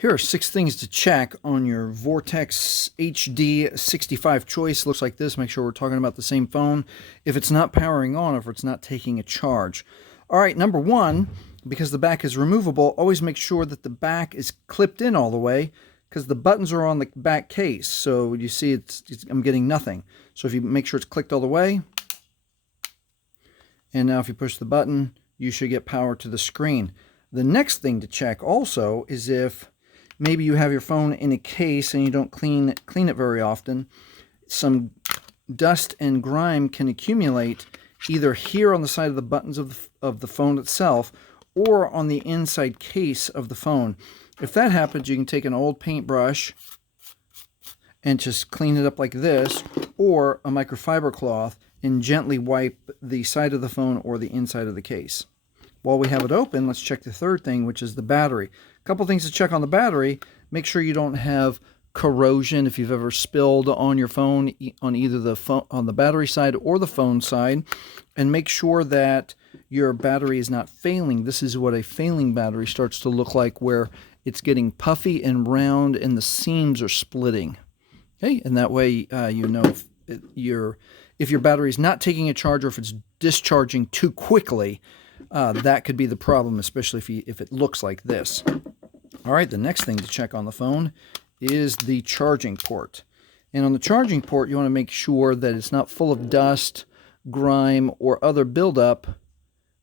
Here are 6 things to check on your Vortex HD65 choice. Looks like this. Make sure we're talking about the same phone. If it's not powering on, if it's not taking a charge. All right, number 1, because the back is removable, always make sure that the back is clipped in all the way, because the buttons are on the back case. So you see I'm getting nothing. So if you make sure it's clicked all the way, and now if you push the button, you should get power to the screen. The next thing to check also is if maybe you have your phone in a case and you don't clean it very often. Some dust and grime can accumulate either here on the side of the buttons of the phone itself or on the inside case of the phone. If that happens, you can take an old paintbrush and just clean it up like this, or a microfiber cloth, and gently wipe the side of the phone or the inside of the case. While we have it open, let's check the third thing, which is the battery. A couple things to check on the battery. Make sure you don't have corrosion if you've ever spilled on your phone on either the battery side or the phone side, and make sure that your battery is not failing. This is what a failing battery starts to look like, where it's getting puffy and round and the seams are splitting. Okay, and that way you know if your battery is not taking a charge or if it's discharging too quickly. That could be the problem, especially if it looks like this. All right, the next thing to check on the phone is the charging port. And on the charging port, you want to make sure that it's not full of dust, grime, or other buildup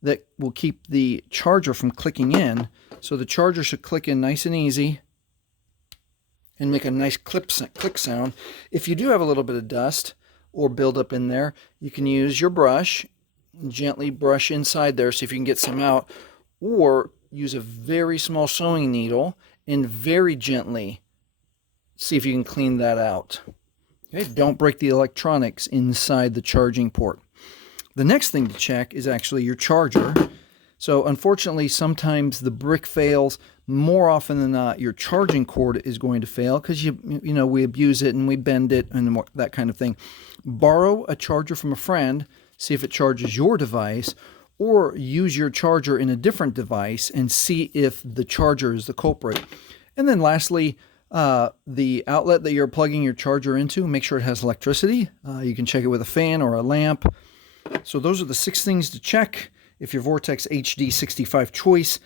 that will keep the charger from clicking in. So the charger should click in nice and easy and make a nice click sound. If you do have a little bit of dust or buildup in there, you can use your brush, gently brush inside there, see if you can get some out, or use a very small sewing needle and very gently see if you can clean that out. Okay, don't break the electronics inside the charging port. The next thing to check is actually your charger. So unfortunately, sometimes the brick fails. More often than not, your charging cord is going to fail because we abuse it and we bend it and that kind of thing. Borrow a charger from a friend, see if it charges your device, or use your charger in a different device and see if the charger is the culprit. And then lastly, the outlet that you're plugging your charger into, make sure it has electricity. You can check it with a fan or a lamp. So those are the 6 things to check if your Vortex HD65 choice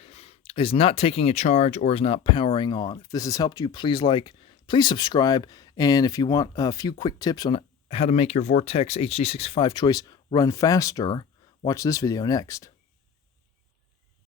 is not taking a charge or is not powering on. If this has helped you, please subscribe. And if you want a few quick tips on how to make your Vortex HD65 choice run faster, watch this video next.